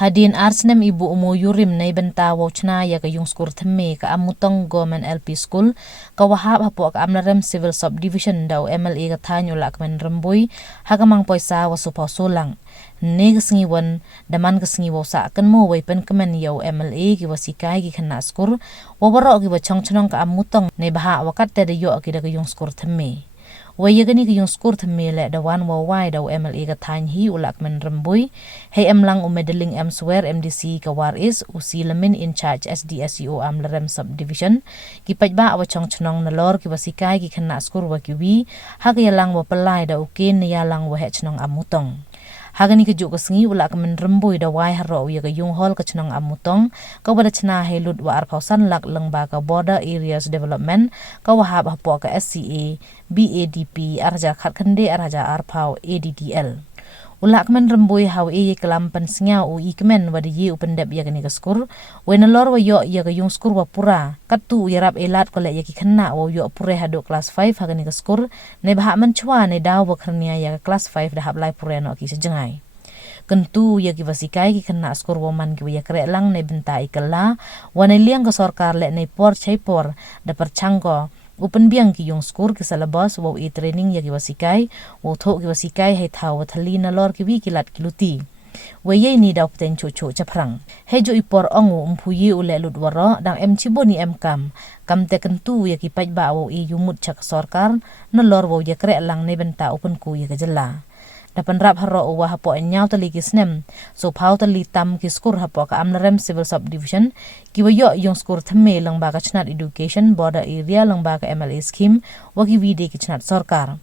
Hadin arsnem ibu umu yurim na ibenta wachna ya ka yung skur themme ka amutong government LP school ka wahab hapo ka amlarem civil subdivision daw MLA ka thanyo lakmen remboy hagamang poisa wasupaw sulang. Ne kasingiwan daman kasingiwaw sa akan mo way pen kaman yaw MLA ki wasikay ki kana skur wawaro ki wachong chunong ka amutong na baha wakat tadayo ki daga yung skur themme. Wayagani ka yung skur themele dawan wawai daw MLA ka thanyi ulak men remboy hey emlang umedeling emswer MDC ka waris usilamin in charge SDSU amlarem subdivision kipajba awachong chunong nalor ki wasikay ki kana skur wakiwi hagayalang wapalay daw kin niyalang wahechnong amutong. Hagani ka juk kasingi ulak men remboy dawai haro ya ka yung hol ka chunong amutong ka wada chna helud wa arpausan lak lengba ka border areas development ka wahab hapo ka SCA BADP arja khatkande arja arpau ADDL ulak men remboy haw e kelampan singau u ikmen wada ye upendep ya gani ka skur wenalor wa yo ya ka yung skur wa pura katu yarap elat ko le ya ki khanna wa yo pure hado class 5 hagani ka skur ne bah man chwa ne daw wa kharnia ya class 5 da hab lai pure no ki sejengai kentu ya ki wasikai ki khanna skur wa man ki ya kre lang ne benta ikalla wane liang ka sarkar le ne por chai por da perchangko Upen biang ki yung skur ki salabas wow i training ya ki wasikai wow thok ki wasikai hai thaw thali na lor ki wi kilat kiluti wayai ni daw pten chuchu chaprang hejo ipor ongu umpuyi ule ludwaro dang emchiboni emkam kamte kentu ya ki pajba wow i yumut chak sarkar na lor wow ya kre lang ne benta upen ku ya kajela dapan rap haro wa hapo enyaw tali ki snem so phau tali tam ki skur hapo ka amlarem civil subdivision ki wayo yung skur themme lang ba ka chnat education border area lang ba ka MLA scheme wa ki vide ki chnat sarkar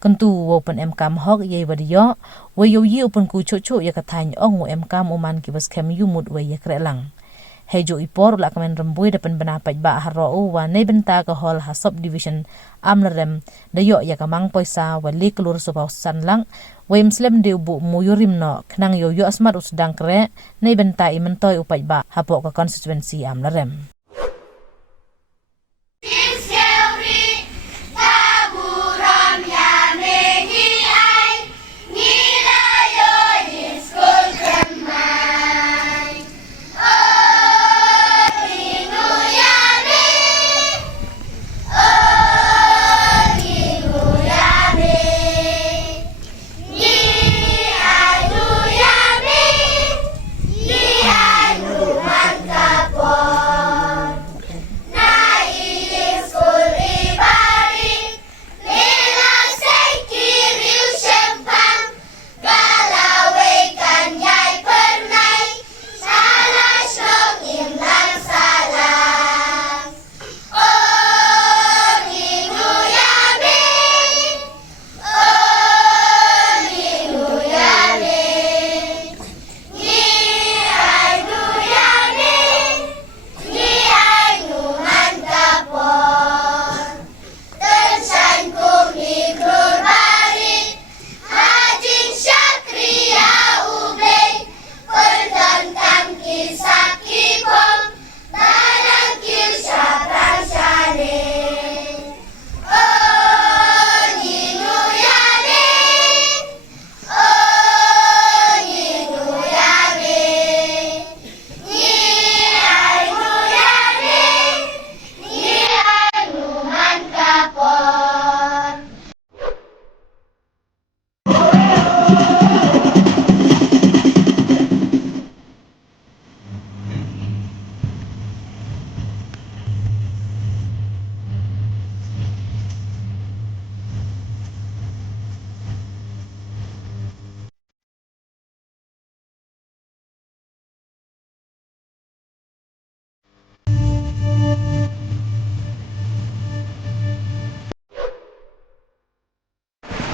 kentu open mkam hok ye wadiyo wayo yi open ku chuchu ya ka thany ong mkam uman ki bas kem yumut wa ya kre lang hejo ipor ulak men remboy dapan benapaj ba haro wa ne benta ka hol ha subdivision amlarem dayo ya ka mang poisa wa li kelur supaw sanlang Wem slem de bu muyurim no knang yo yo asmat usdang kre nei benta i mentoy upaj ba hapo ka constituency amlarem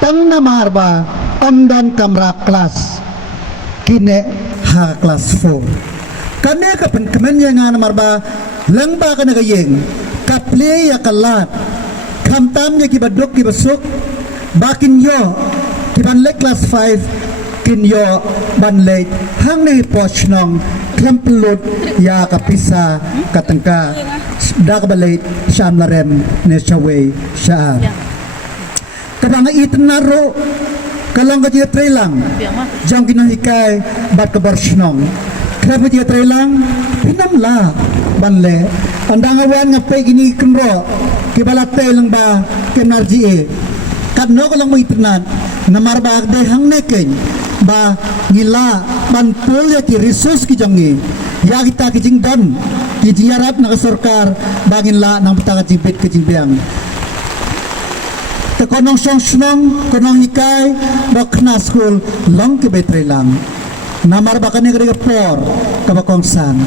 Tang na marba pandan kamra kelas kine ha kelas 4 kane ka pen kemen yang ana marba lengba kana ka yeng kaple ya kalat kamtam ya ki badok ki besuk bakin yo ki ban le kelas 5 kin yo ban le hang ni pochnong klampelut ya kapisa katengka dak balait shamlarem ne chawe sha kadang itnaro kalang ka trelang jang kinahikai bat ka barsnong Kenapa dia terhilang? Pinamlah banle. Andang awan ngapai gini kenro. Kibalate lang ba kenarji. Kadno ko lang mo itinan. Namar ba agde hang neken. Ba ngila banpul ya ki resource ki jangi. Ya kita ki jing don. Ki jiarap na sarkar bagin la nang putaka jimbet ki jimbiang. Konong song konong hikay bakna school long ke betre lang namar bakane kare por kabakong san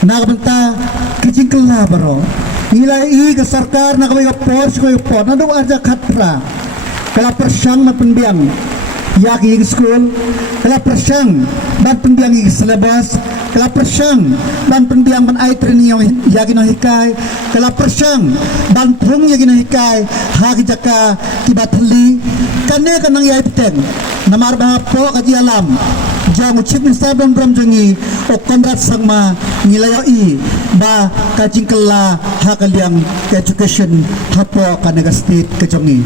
nakabanta kijing kala baro ila i ke sarkar na kabay por skoy por nado aja khatra kala persyang na penbiang ya ki school kala persyang ban penbiang i syllabus kala persyang ban penbiang ban ai training ya ki no hikay kala persyang ban thung ya ki no hikay hagi jaka tibatli kane kanang yai piten namar bah po kaji alam jang ucip ni sabam bram jangi o konrat sangma nilayo i ba kajing kala hakaliang education hapo kanega state kajongi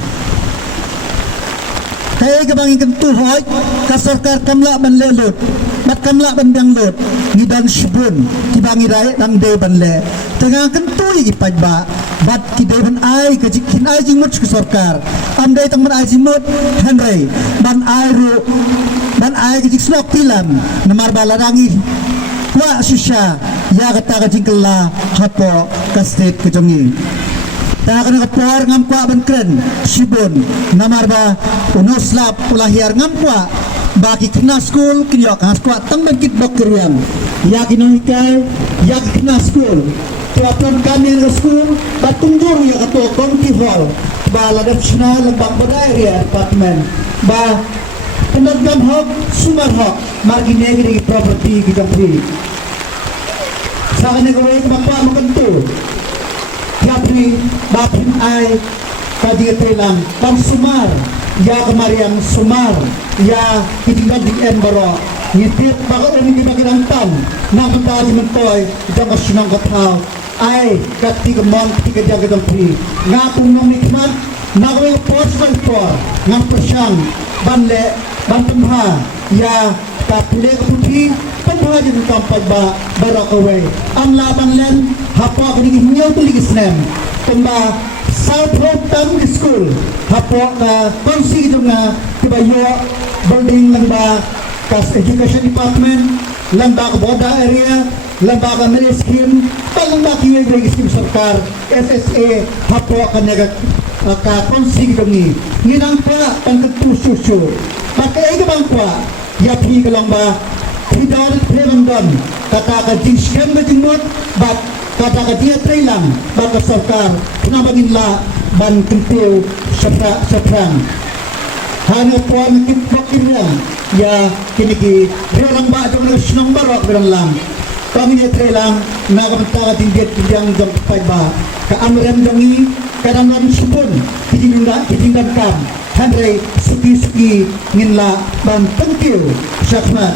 kaya kabang ikan tuhoy ka sarkar kamla ban lelut mat kamla ban biang lut ni dan shibun kibangi rai dang de ban le tengah kan tuy ipaj ba bat ki de ban ai ka jikin ai jimut ke sarkar am dai tang ban ai jimut henry ban ai ru ban ai ki slok tilam namar balarangi wa shisha ya kata ka jingkala hapo ka state ke jongi ta kana kapor ngam kwa ban kren shibun namar ba unos lap ulahiar ngam kwa baki kena school kinyo ka kwa tang ban kit bok kriang ya kinong hikay ya kena school tuapon kami ng school batunggor ya kato community hall ba ladap sina lagbang pada area department ba penagam hok sumar hok margine gini property kita free sa kanila kaway kumapa makanto Yapri bapin ay kadiyate lang pang sumar ya kemariang sumar ya hitinggan di enbaro ngitip baka uling ibagirang tan na kantali mentoy itang kasunang kathaw ay kati kamon kati kadyagadang pri nga kung nung nikmat na kaway pos man po nga pasyang banle bantumha ya kapule kaputi pagbaha din ang pagba barakaway ang laban len hapo ako naging hinyaw tuligisnem tumba South Road Town School hapo ka konsigito nga tibayo building lang ba kas education department lang ba ka boda area lang ba ka middle scheme talang ba kiyo yung scheme sarkar SSA hapo ka naga ka konsigito ni nginang pa pangkatususyo maka bang pa yapi ka lang ba hidawat premandan kata ka jinsyam na jingmot bat kata ka dia trailang baka sarkar pinabagin la ban kintiw sa prang hanap po ang kitbokin lang ya kiniki bilang ba itong nasunang barok bilang lang kami niya trailang nakamata ka tinggit kiyang jang pagba kaamram jangi kadang supon kitinggan kam Henry suki nginla ban tengkiw syakmat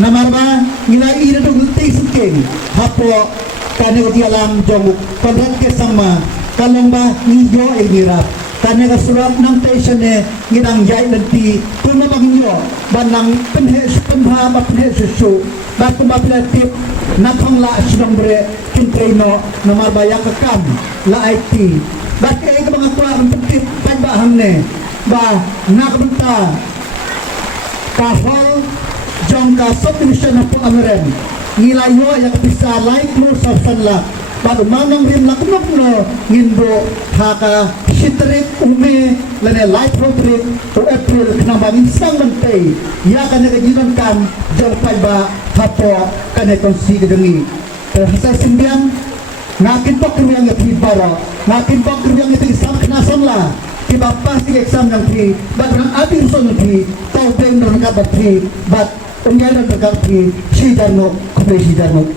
namarba ngila ira dong te suking hapo kanega dialang jong konrat ke sama kalong ba niyo ay nirap kanega surat ng tension ne nginang jay nanti kuna magniyo banang penhe penha mapne susu bat kumaplatip napangla sidong bre kintreno namarba yakakam la IT bat kay ka mga tuwa ang tip pagbahang ne ba nakabenta kahol jong ka subdivision na po ameren nilayo ya kapisa light blue sa sanla bago manong rin na kumapno ngindo haka shitrit ume lane light road trip to April kinamangin sang mantay ya ka nagagilan kam jong paiba hapo kanetong sigadangi sa simbiang ngakin po kumiyang ipibara ngakin po kumiyang ipisang kinasan la Iba pasti exam ng free, but ang ating son ng free, tao din ng nagkabat free, but umyanan ng nagkabat free, si Darno, kumay si Darno.